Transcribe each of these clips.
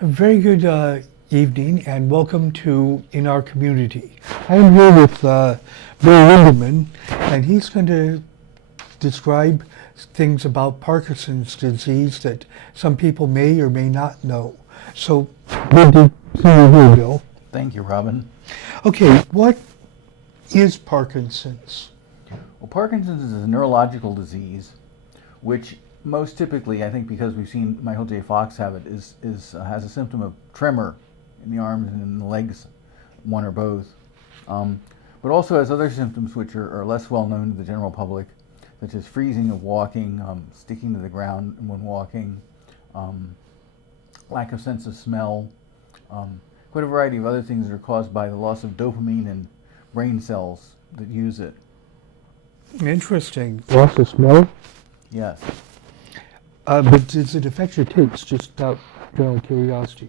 A very good evening and welcome to In Our Community. I'm here with Bill Lindemann, and he's going to describe things about Parkinson's disease that some people may or may not know. So, good to see you here, Bill. Thank you, Robin. Okay, what is Parkinson's? Well, Parkinson's is a neurological disease which most typically, I think because we've seen Michael J. Fox have it, has a symptom of tremor in the arms and in the legs, one or both, but also has other symptoms which are less well known to the general public, such as freezing of walking, sticking to the ground when walking, lack of sense of smell, quite a variety of other things that are caused by the loss of dopamine in brain cells that use it. Interesting. Loss of smell? Yes. But does it affect your taste, just out of general curiosity?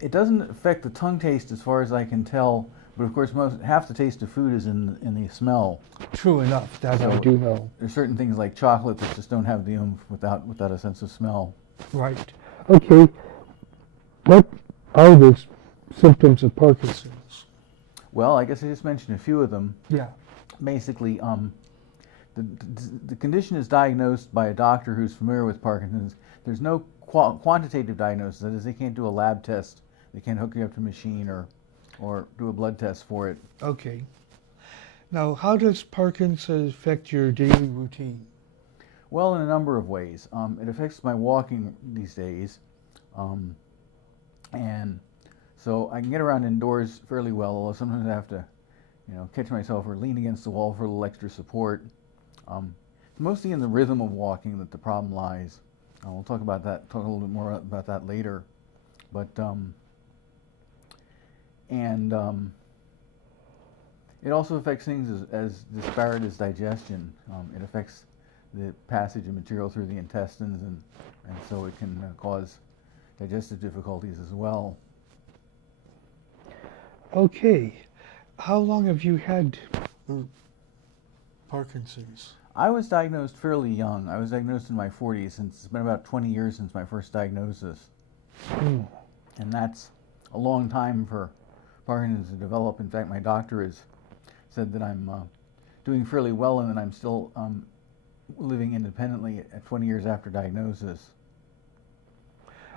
It doesn't affect the tongue taste as far as I can tell, but of course half the taste of food is in the smell. True enough, that So I do know. There's certain things like chocolate that just don't have the oomph without a sense of smell. Right. Okay. What are the symptoms of Parkinson's? Well, I guess I just mentioned a few of them. Yeah. Basically, the condition is diagnosed by a doctor who's familiar with Parkinson's. There's no quantitative diagnosis. That is, they can't do a lab test. They can't hook you up to a machine or do a blood test for it. Okay. Now, how does Parkinson's affect your daily routine? Well, in a number of ways. It affects my walking these days, and so I can get around indoors fairly well, although sometimes I have to, catch myself or lean against the wall for a little extra support. It's mostly in the rhythm of walking that the problem lies. We'll talk a little bit more about that later. But it also affects things as disparate as digestion. It affects the passage of material through the intestines, and so it can cause digestive difficulties as well. Okay. How long have you had Parkinson's? I was diagnosed fairly young. I was diagnosed in my 40s, and it's been about 20 years since my first diagnosis. Mm. And that's a long time for Parkinson's to develop. In fact, my doctor has said that I'm doing fairly well and that I'm still living independently at 20 years after diagnosis.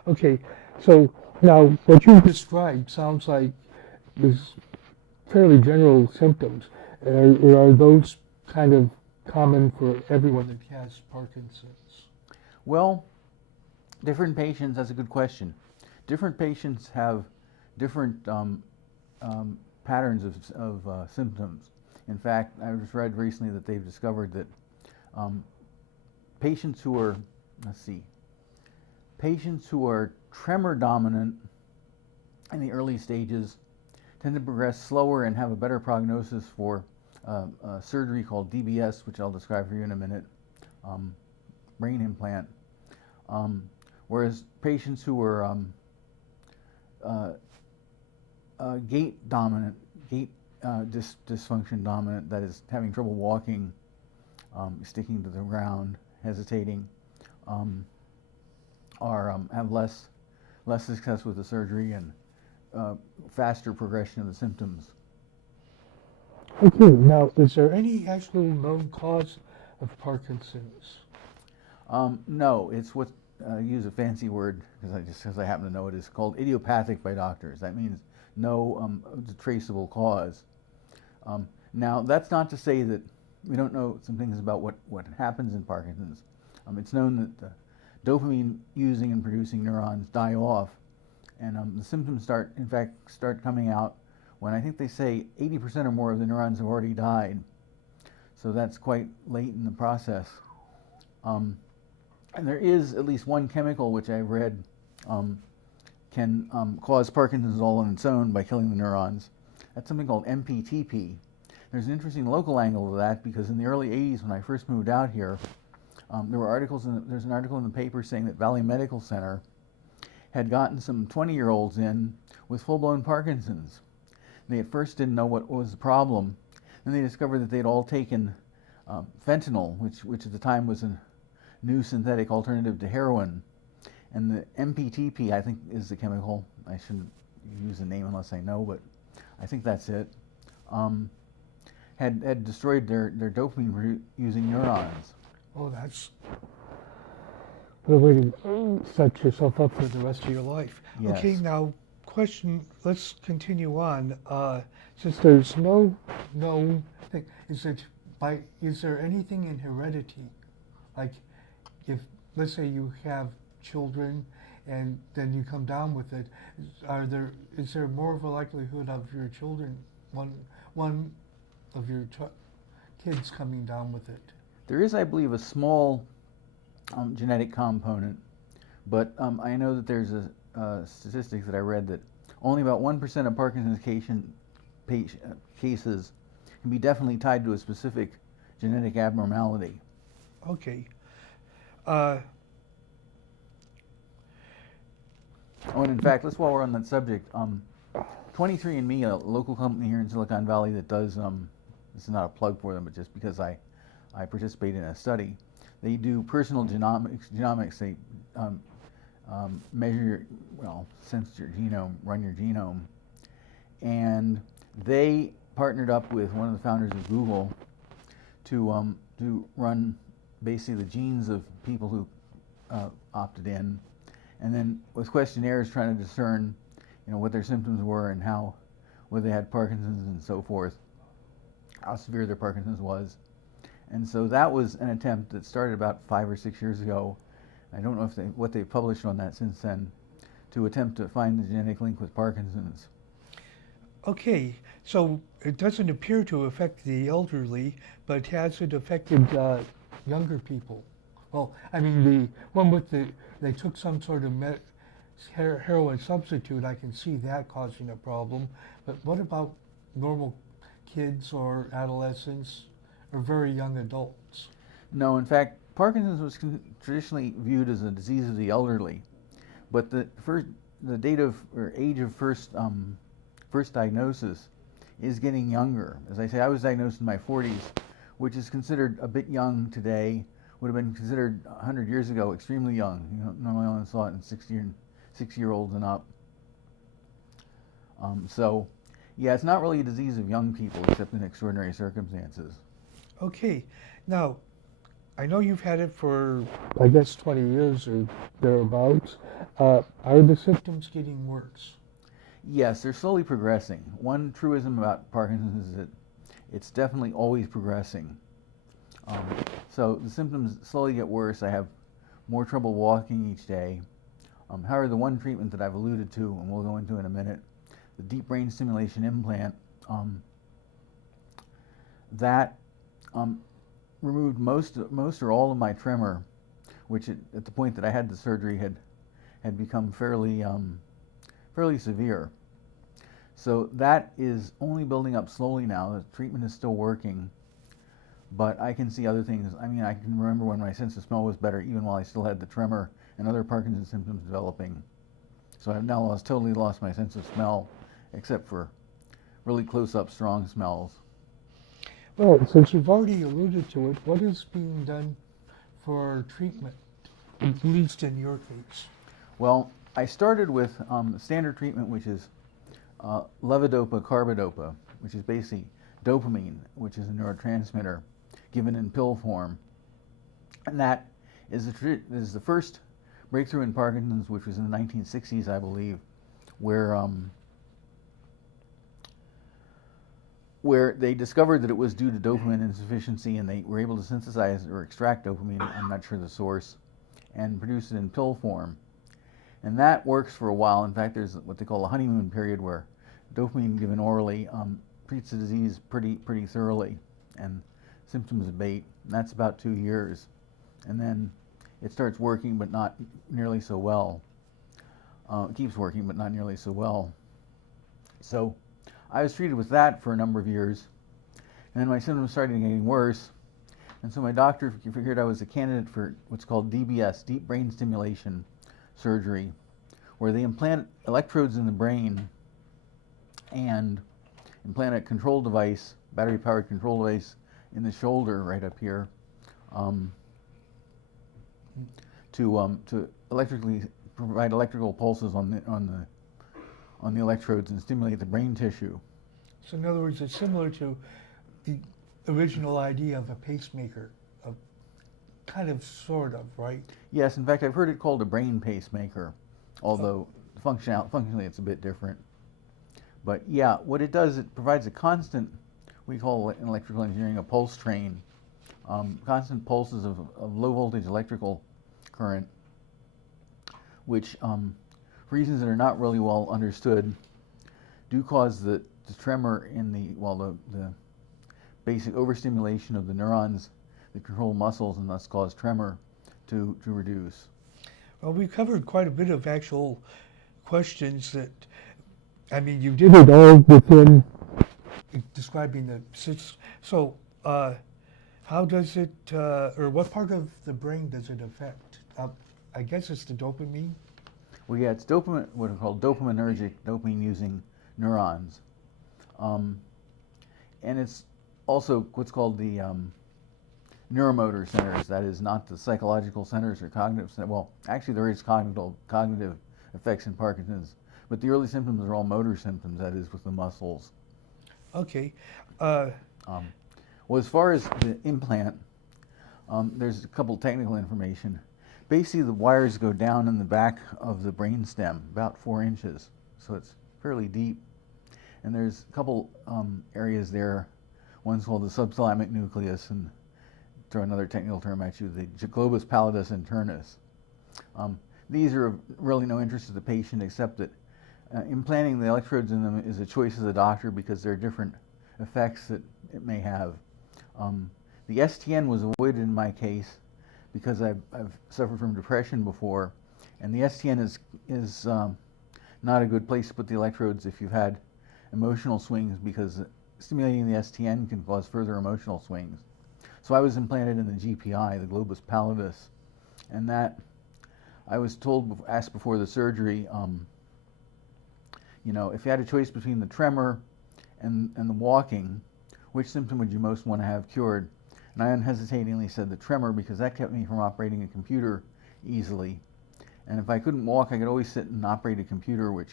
Okay, so now what you described sounds like there's fairly general symptoms. Are those kind of common for everyone that has Parkinson's? Well, different patients, that's a good question. Different patients have different patterns of symptoms. In fact, I just read recently that they've discovered that patients who are tremor dominant in the early stages tend to progress slower and have a better prognosis for surgery called DBS, which I'll describe for you in a minute, brain implant. Whereas patients who are gait dominant, dysfunction dominant, that is having trouble walking, sticking to the ground, hesitating, have less success with the surgery and faster progression of the symptoms. Okay, now is there any actual known cause of Parkinson's? No, it's what use a fancy word because I happen to know it is called idiopathic by doctors. That means no traceable cause. Now that's not to say that we don't know some things about what happens in Parkinson's. It's known that the dopamine using and producing neurons die off, and the symptoms start coming out when I think they say 80% or more of the neurons have already died. So that's quite late in the process. And there is at least one chemical which I've read can cause Parkinson's all on its own by killing the neurons. That's something called MPTP. There's an interesting local angle to that because in the early 80s when I first moved out here, there's an article in the paper saying that Valley Medical Center had gotten some 20-year-olds in with full-blown Parkinson's. They at first didn't know what was the problem. Then they discovered that they'd all taken fentanyl, which at the time was a new synthetic alternative to heroin. And the MPTP, I think, is the chemical. I shouldn't use the name unless I know, but I think that's it. Had destroyed their dopamine using neurons. Oh, that's what a way to set yourself up for the rest of your life. Yes. Okay, now question. Let's continue on. Since there's no thing, is there anything in heredity? Like, if let's say you have children and then you come down with it, is there more of a likelihood of your children, one of your kids coming down with it? There is, I believe, a small genetic component, but I know that there's a statistics that I read that only about 1% of Parkinson's cases can be definitely tied to a specific genetic abnormality. Okay. Oh, and in fact, while we're on that subject, 23andMe, a local company here in Silicon Valley that does, this is not a plug for them, but just because I participate in a study, they do personal genomics. They measure sense your genome, run your genome, and they partnered up with one of the founders of Google to run basically the genes of people who opted in, and then with questionnaires trying to discern, what their symptoms were and whether they had Parkinson's and so forth, how severe their Parkinson's was. And so that was an attempt that started about 5 or 6 years ago. I don't know what they've published on that since then, to attempt to find the genetic link with Parkinson's. Okay, so it doesn't appear to affect the elderly, but has it affected younger people? Well, I mean, the one with they took some sort of heroin substitute, I can see that causing a problem. But what about normal kids or adolescents or very young adults? No, in fact, Parkinson's was traditionally viewed as a disease of the elderly, but the date of or age of first diagnosis is getting younger. As I say, I was diagnosed in my 40s, which is considered a bit young today. Would have been considered 100 years ago extremely young. Normally only saw it in 60-year-olds and up. So, yeah, it's not really a disease of young people, except in extraordinary circumstances. Okay, now, I know you've had it for, I guess, 20 years or thereabouts. Are the symptoms getting worse? Yes, they're slowly progressing. One truism about Parkinson's is that it's definitely always progressing. So the symptoms slowly get worse. I have more trouble walking each day. However, the one treatment that I've alluded to, and we'll go into in a minute, the deep brain stimulation implant, that removed most or all of my tremor, which at the point that I had the surgery had become fairly severe. So that is only building up slowly now. The treatment is still working, but I can see other things. I mean, I can remember when my sense of smell was better, even while I still had the tremor and other Parkinson's symptoms developing. So I've now totally lost my sense of smell, except for really close-up, strong smells. Well, since you've already alluded to it, what is being done for treatment, at least in your case? Well, I started with standard treatment, which is levodopa carbidopa, which is basically dopamine, which is a neurotransmitter, given in pill form. And that is the first breakthrough in Parkinson's, which was in the 1960s, I believe, where they discovered that it was due to dopamine insufficiency, and they were able to synthesize or extract dopamine, I'm not sure the source, and produce it in pill form. And that works for a while. In fact, there's what they call a honeymoon period where dopamine given orally treats the disease pretty thoroughly, and symptoms abate. And that's about 2 years. And then it starts working, but not nearly so well. It keeps working, but not nearly so well. So I was treated with that for a number of years, and then my symptoms started getting worse. And so my doctor figured I was a candidate for what's called DBS, deep brain stimulation surgery, where they implant electrodes in the brain and implant a control device, battery-powered control device, in the shoulder right up here, to electrically provide electrical pulses on the electrodes and stimulate the brain tissue. So in other words, it's similar to the original idea of a pacemaker, of kind of, sort of, right? Yes, in fact, I've heard it called a brain pacemaker, although functionally it's a bit different. But yeah, what it does, it provides a constant, we call in electrical engineering a pulse train, constant pulses of low voltage electrical current, which, for reasons that are not really well understood, do cause the tremor in the basic overstimulation of the neurons that control muscles and thus cause tremor to reduce. Well, we covered quite a bit of actual questions that, I mean, you did it all within describing the six. So, how does it, or what part of the brain does it affect? I guess it's the dopamine? Well, yeah, it's dopamine, what are called dopaminergic, dopamine-using neurons. And it's also what's called the neuromotor centers, that is not the psychological centers or cognitive centers. Well, actually there is cognitive effects in Parkinson's, but the early symptoms are all motor symptoms, that is with the muscles. Okay. Well, as far as the implant, there's a couple technical information. Basically, the wires go down in the back of the brain stem, about 4 inches, so it's fairly deep. And there's a couple areas there. One's called the subthalamic nucleus, and throw another technical term at you, the globus pallidus internus. These are of really no interest to the patient, except that implanting the electrodes in them is a choice of the doctor because there are different effects that it may have. The STN was avoided in my case because I've suffered from depression before, and the STN is not a good place to put the electrodes if you've had emotional swings, because stimulating the STN can cause further emotional swings. So I was implanted in the GPI, the globus pallidus, and that I was asked before the surgery, you know, if you had a choice between the tremor and the walking, which symptom would you most want to have cured? And I unhesitatingly said the tremor, because that kept me from operating a computer easily. And if I couldn't walk, I could always sit and operate a computer, which,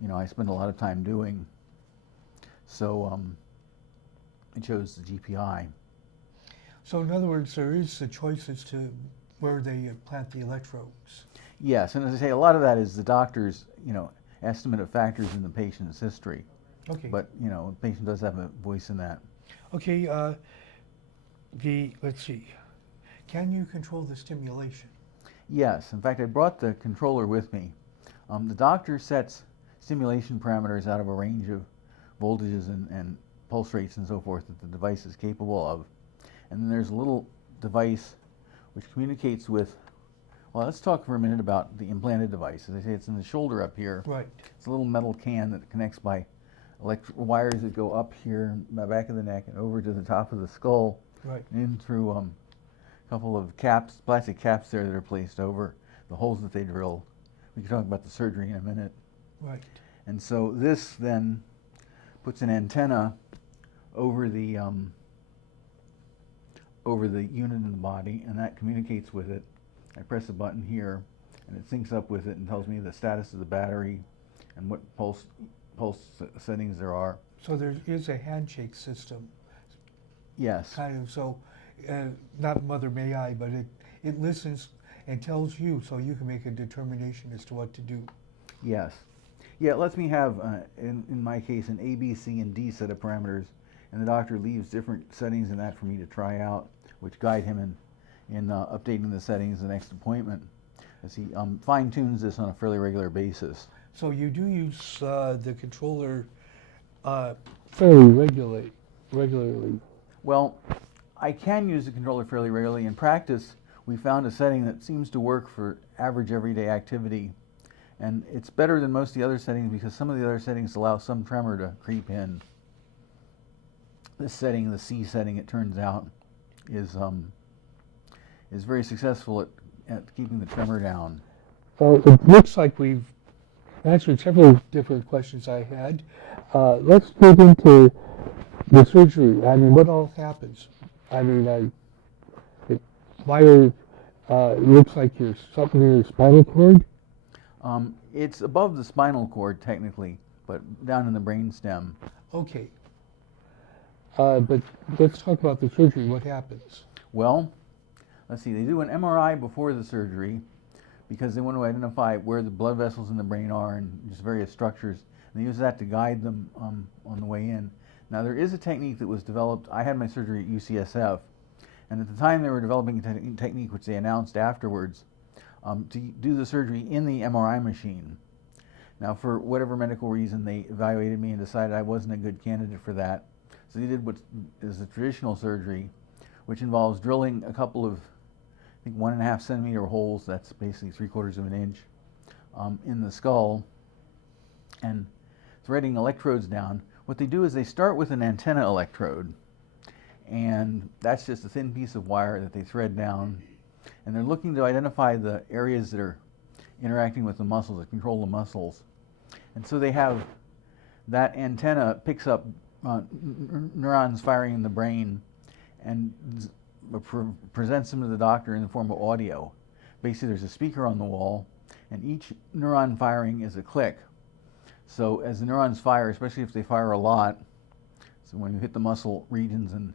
you know, I spend a lot of time doing. So I chose the GPI. So in other words, there is a choice as to where they implant the electrodes. Yes, and as I say, a lot of that is the doctor's, you know, estimate of factors in the patient's history. Okay. But, you know, the patient does have a voice in that. Okay, let's see. Can you control the stimulation? Yes, in fact, I brought the controller with me. The doctor sets stimulation parameters out of a range of voltages and pulse rates and so forth that the device is capable of. And then there's a little device which communicates with, well, let's talk for a minute about the implanted device. As I say, it's in the shoulder up here. Right. It's a little metal can that connects by wires that go up here, the back of the neck, and over to the top of the skull. Right. And in through a couple of caps, plastic caps there that are placed over the holes that they drilled. We can talk about the surgery in a minute. Right. And so this then puts an antenna over the unit in the body, and that communicates with it. I press a button here, and it syncs up with it and tells me the status of the battery and what pulse settings there are. So there is a handshake system. Yes. Kind of, so not Mother May I, but it listens and tells you, so you can make a determination as to what to do. Yes. Yeah, it lets me have, in my case, an A, B, C, and D set of parameters, and the doctor leaves different settings in that for me to try out, which guide him in updating the settings the next appointment, as he fine-tunes this on a fairly regular basis. So you do use the controller fairly regularly. Well, I can use the controller fairly regularly. In practice, we found a setting that seems to work for average everyday activity. And it's better than most of the other settings because some of the other settings allow some tremor to creep in. This setting, the C setting, it turns out, is very successful at keeping the tremor down. Well, it looks like we've answered several different questions I had. Let's dig into the surgery. I mean, what all happens? I mean, it looks like you're something in your spinal cord. It's above the spinal cord technically, but down in the brain stem. Okay. But let's talk about the surgery. What happens? Well, let's see, they do an MRI before the surgery because they want to identify where the blood vessels in the brain are and just various structures. And they use that to guide them on the way in. Now, there is a technique that was developed. I had my surgery at UCSF, and at the time they were developing a technique which they announced afterwards to do the surgery in the MRI machine. Now, for whatever medical reason, they evaluated me and decided I wasn't a good candidate for that. So they did what is the traditional surgery, which involves drilling a couple of, I think, 1.5 centimeter holes, that's basically 3/4 of an inch, in the skull, and threading electrodes down. What they do is they start with an antenna electrode, and that's just a thin piece of wire that they thread down, and they're looking to identify the areas that are interacting with the muscles, that control the muscles. And so they have that antenna picks up neurons firing in the brain and presents them to the doctor in the form of audio. Basically, there's a speaker on the wall, and each neuron firing is a click. So as the neurons fire, especially if they fire a lot, so when you hit the muscle regions and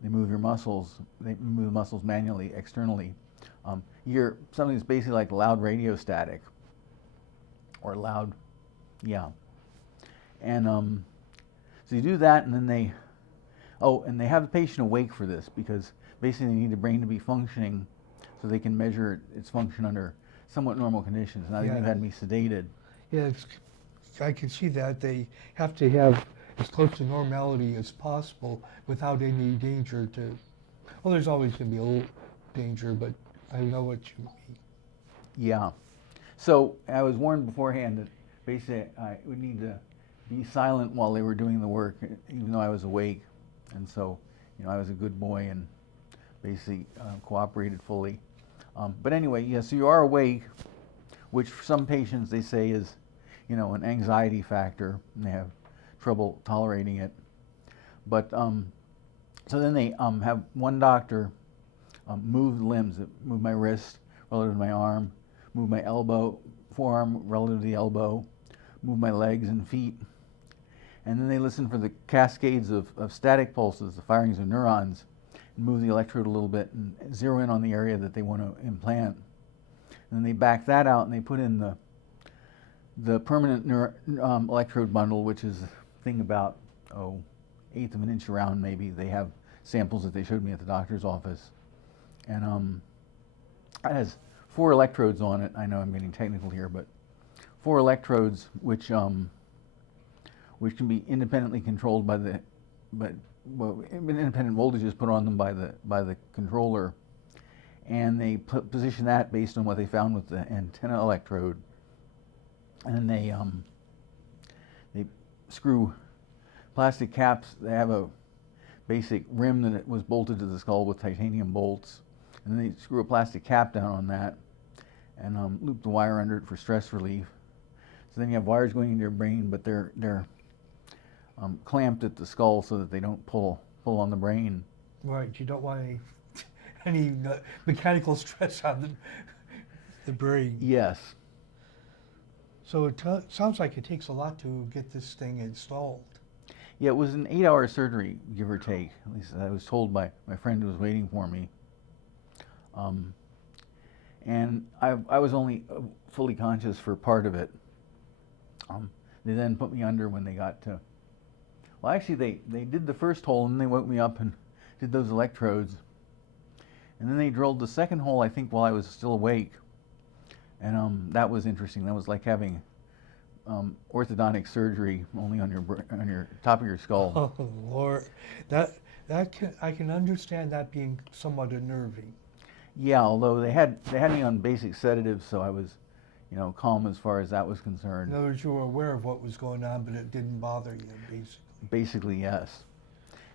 they move your muscles, they move the muscles manually, externally, you hear something that's basically like loud radio static, or loud, yeah. And so you do that, and then they have the patient awake for this, because basically they need the brain to be functioning so they can measure its function under somewhat normal conditions. Now they've had me sedated. Yeah, I can see that. They have to have as close to normality as possible without any danger to, well, there's always going to be a little danger, but I know what you mean. Yeah. So I was warned beforehand that basically I would need to be silent while they were doing the work, even though I was awake. And so, I was a good boy and basically cooperated fully. But anyway, yeah, so you are awake, which for some patients they say is, an anxiety factor, and they have trouble tolerating it. But so then they have one doctor move the limbs, move my wrist relative to my arm, move my forearm relative to the elbow, move my legs and feet. And then they listen for the cascades of static pulses, the firings of neurons, and move the electrode a little bit and zero in on the area that they want to implant. And then they back that out and they put in the permanent electrode bundle, which is a thing about, 1/8 of an inch around maybe. They have samples that they showed me at the doctor's office. And it has 4 electrodes on it. I know I'm getting technical here, but 4 electrodes which can be independently controlled independent voltages put on them by the controller, and they position that based on what they found with the antenna electrode, and they screw plastic caps. They have a basic rim that was bolted to the skull with titanium bolts, and then they screw a plastic cap down on that and loop the wire under it for stress relief. So then you have wires going into your brain, but they're clamped at the skull so that they don't pull on the brain. Right. You don't want any mechanical stress on the brain. Yes. So it sounds like it takes a lot to get this thing installed. Yeah, it was an 8-hour surgery, give or take. At least I was told by my friend who was waiting for me. And I was only fully conscious for part of it. They then put me under when they got to, well, actually they did the first hole and then they woke me up and did those electrodes. And then they drilled the second hole, I think, while I was still awake. And that was interesting. That was like having orthodontic surgery only on your top of your skull. Oh Lord, I can understand that being somewhat unnerving. Yeah, although they had me on basic sedatives, so I was, calm as far as that was concerned. In other words, you were aware of what was going on, but it didn't bother you, basically. Basically, yes.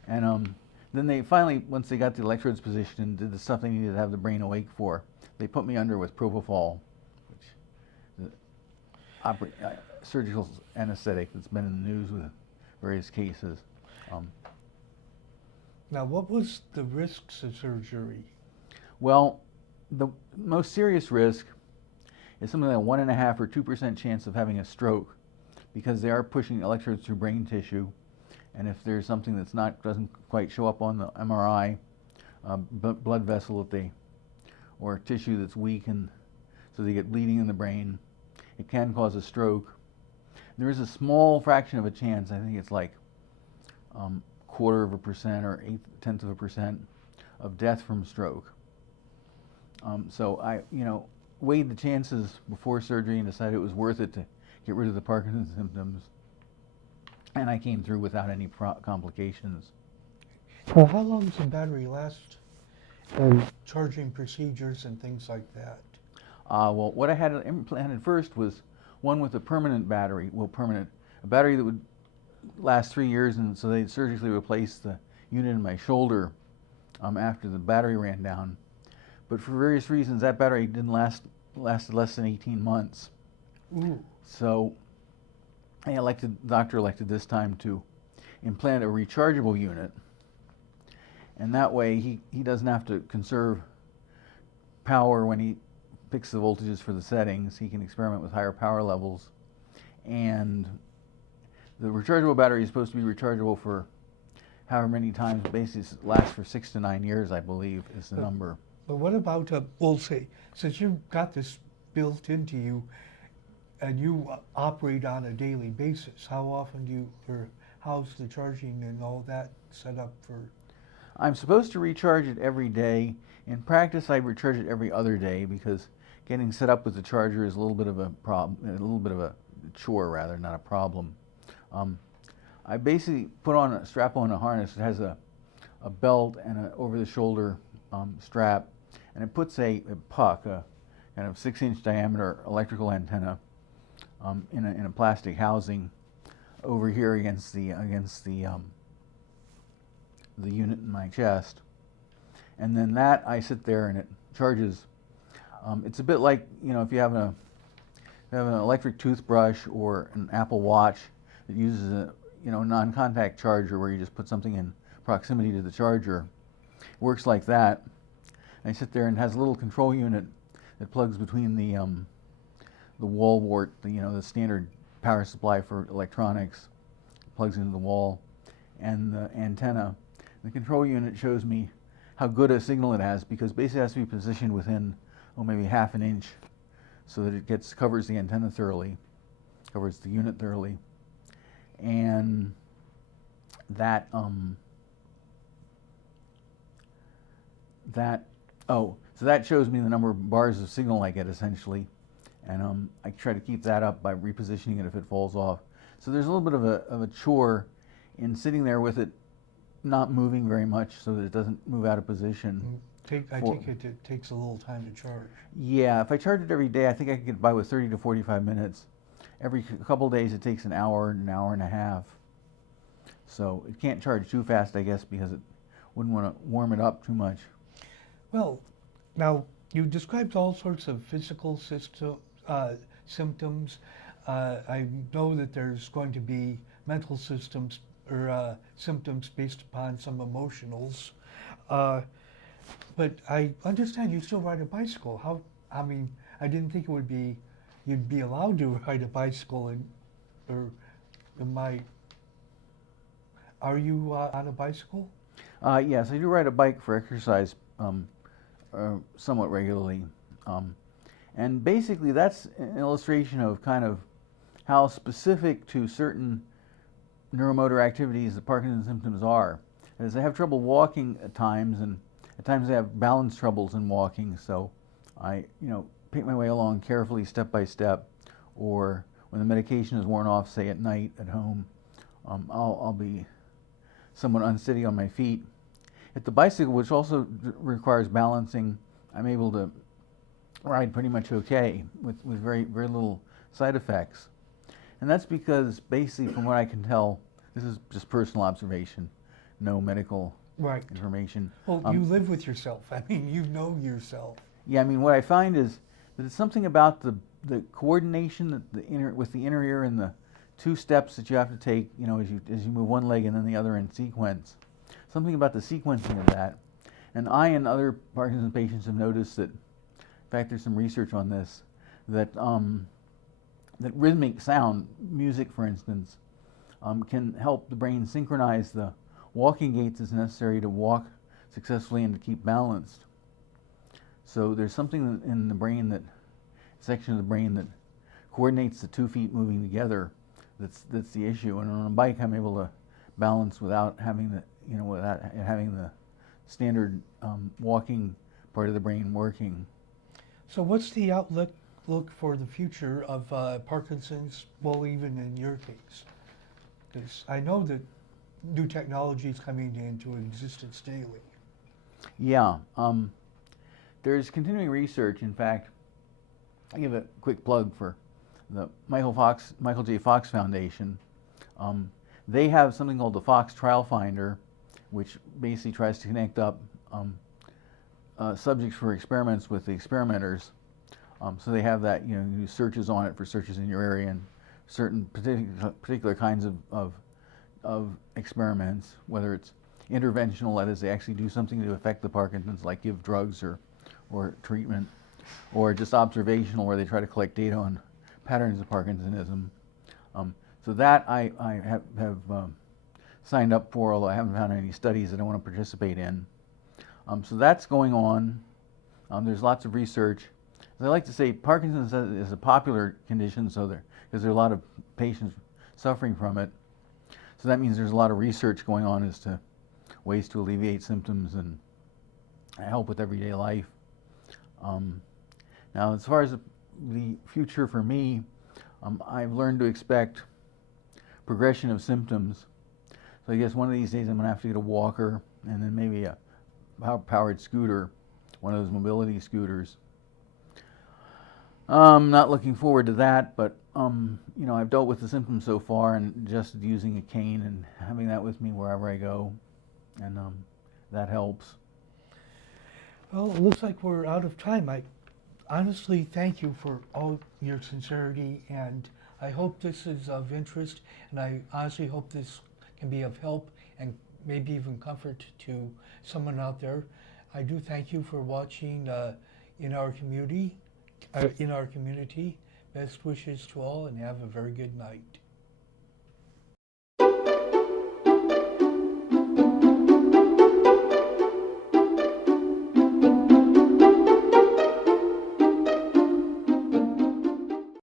And then they finally, once they got the electrodes positioned and did the stuff they needed to have the brain awake for, they put me under with propofol, which is surgical anesthetic that's been in the news with various cases. Now, what was the risks of surgery? Well, the most serious risk is something like a 1.5 or 2% chance of having a stroke, because they are pushing electrodes through brain tissue, and if there's something that's doesn't quite show up on the MRI, blood vessel or tissue that's weak, and so they get bleeding in the brain, it can cause a stroke. There is a small fraction of a chance, I think it's like 0.25% or 0.8% of death from stroke. So I, weighed the chances before surgery and decided it was worth it to get rid of the Parkinson's symptoms, and I came through without any complications. Well, how long does the battery last? And charging procedures and things like that. Well, what I had implanted first was one with a permanent battery, a battery that would last 3 years, and so they surgically replaced the unit in my shoulder after the battery ran down. But for various reasons, that battery didn't lasted less than 18 months. Ooh. So the doctor elected this time to implant a rechargeable unit, and that way he doesn't have to conserve power when he picks the voltages for the settings. He can experiment with higher power levels, and the rechargeable battery is supposed to be rechargeable for however many times. Basically, it lasts for 6 to 9 years, I believe, is the number. But what about, we'll say, since you've got this built into you and you operate on a daily basis, how often do you, or how's the charging and all that set up for? I'm supposed to recharge it every day. In practice, I recharge it every other day because getting set up with the charger is a little bit of a problem, a little bit of a chore rather, not a problem. I basically strap on a harness. It has a belt and an over-the-shoulder strap, and it puts a puck, a kind of 6-inch diameter electrical antenna in a plastic housing over here against the unit in my chest, and then that I sit there and it charges. It's a bit like, if you have an electric toothbrush or an Apple Watch that uses a non-contact charger where you just put something in proximity to the charger. It works like that. I sit there and it has a little control unit that plugs between the wall wart, the standard power supply for electronics, plugs into the wall, and the antenna. The control unit shows me how good a signal it has, because basically it has to be positioned within, maybe ½ an inch, so that it covers the antenna thoroughly, covers the unit thoroughly, and that so that shows me the number of bars of signal I get essentially, and I try to keep that up by repositioning it if it falls off. So there's a little bit of a chore in sitting there with it not moving very much so that it doesn't move out of position. I think it takes a little time to charge. Yeah, if I charge it every day, I think I could get by with 30 to 45 minutes. Every couple of days it takes an hour and a half. So it can't charge too fast, I guess, because it wouldn't want to warm it up too much. Well, now you described all sorts of physical symptoms. I know that there's going to be mental systems or symptoms based upon some emotionals. But I understand you still ride a bicycle. I didn't think you'd be allowed to ride a bicycle, are you on a bicycle? Yes, I do ride a bike for exercise somewhat regularly. And basically that's an illustration of kind of how specific to certain neuromotor activities the Parkinson's symptoms are. As I have trouble walking at times, and at times I have balance troubles in walking, so I pick my way along carefully, step by step, or when the medication is worn off, say at night at home, I'll be somewhat unsteady on my feet. At the bicycle, which also requires balancing, I'm able to ride pretty much okay with very, very little side effects. And that's because basically, from what I can tell, this is just personal observation, no medical information. Well, you live with yourself. You know yourself. Yeah, what I find is that it's something about the coordination with the inner ear and the 2 steps that you have to take, as you move one leg and then the other in sequence. Something about the sequencing of that. And I and other Parkinson's patients have noticed that, in fact, there's some research on this, that that rhythmic sound, music for instance, can help the brain synchronize the walking gaits as necessary to walk successfully and to keep balanced. So there's something in the brain, that section of the brain, that coordinates the 2 feet moving together. That's the issue. And on a bike, I'm able to balance without having the standard walking part of the brain working. So what's the outlook for the future of Parkinson's, well, even in your case? Because I know that new technology is coming into existence daily. Yeah. There's continuing research. In fact, I give a quick plug for the Michael J. Fox Foundation. They have something called the Fox Trial Finder, which basically tries to connect up subjects for experiments with the experimenters. So they have that, you do searches on it for searches in your area and certain particular kinds of experiments, whether it's interventional, that is, they actually do something to affect the Parkinson's, like give drugs or treatment, or just observational, where they try to collect data on patterns of Parkinsonism. So that I have signed up for, although I haven't found any studies that I want to participate in. So that's going on. There's lots of research. As I like to say, Parkinson's is a popular condition, because there are a lot of patients suffering from it. So that means there's a lot of research going on as to ways to alleviate symptoms and help with everyday life. Now, as far as the future for me, I've learned to expect progression of symptoms. So I guess one of these days I'm going to have to get a walker, and then maybe a powered scooter, one of those mobility scooters. Not looking forward to that, but I've dealt with the symptoms so far, and just using a cane and having that with me wherever I go, and that helps. Well, it looks like we're out of time. I honestly thank you for all your sincerity, and I hope this is of interest, and I honestly hope this can be of help and maybe even comfort to someone out there. I do thank you for watching in our community. Best wishes to all, and have a very good night.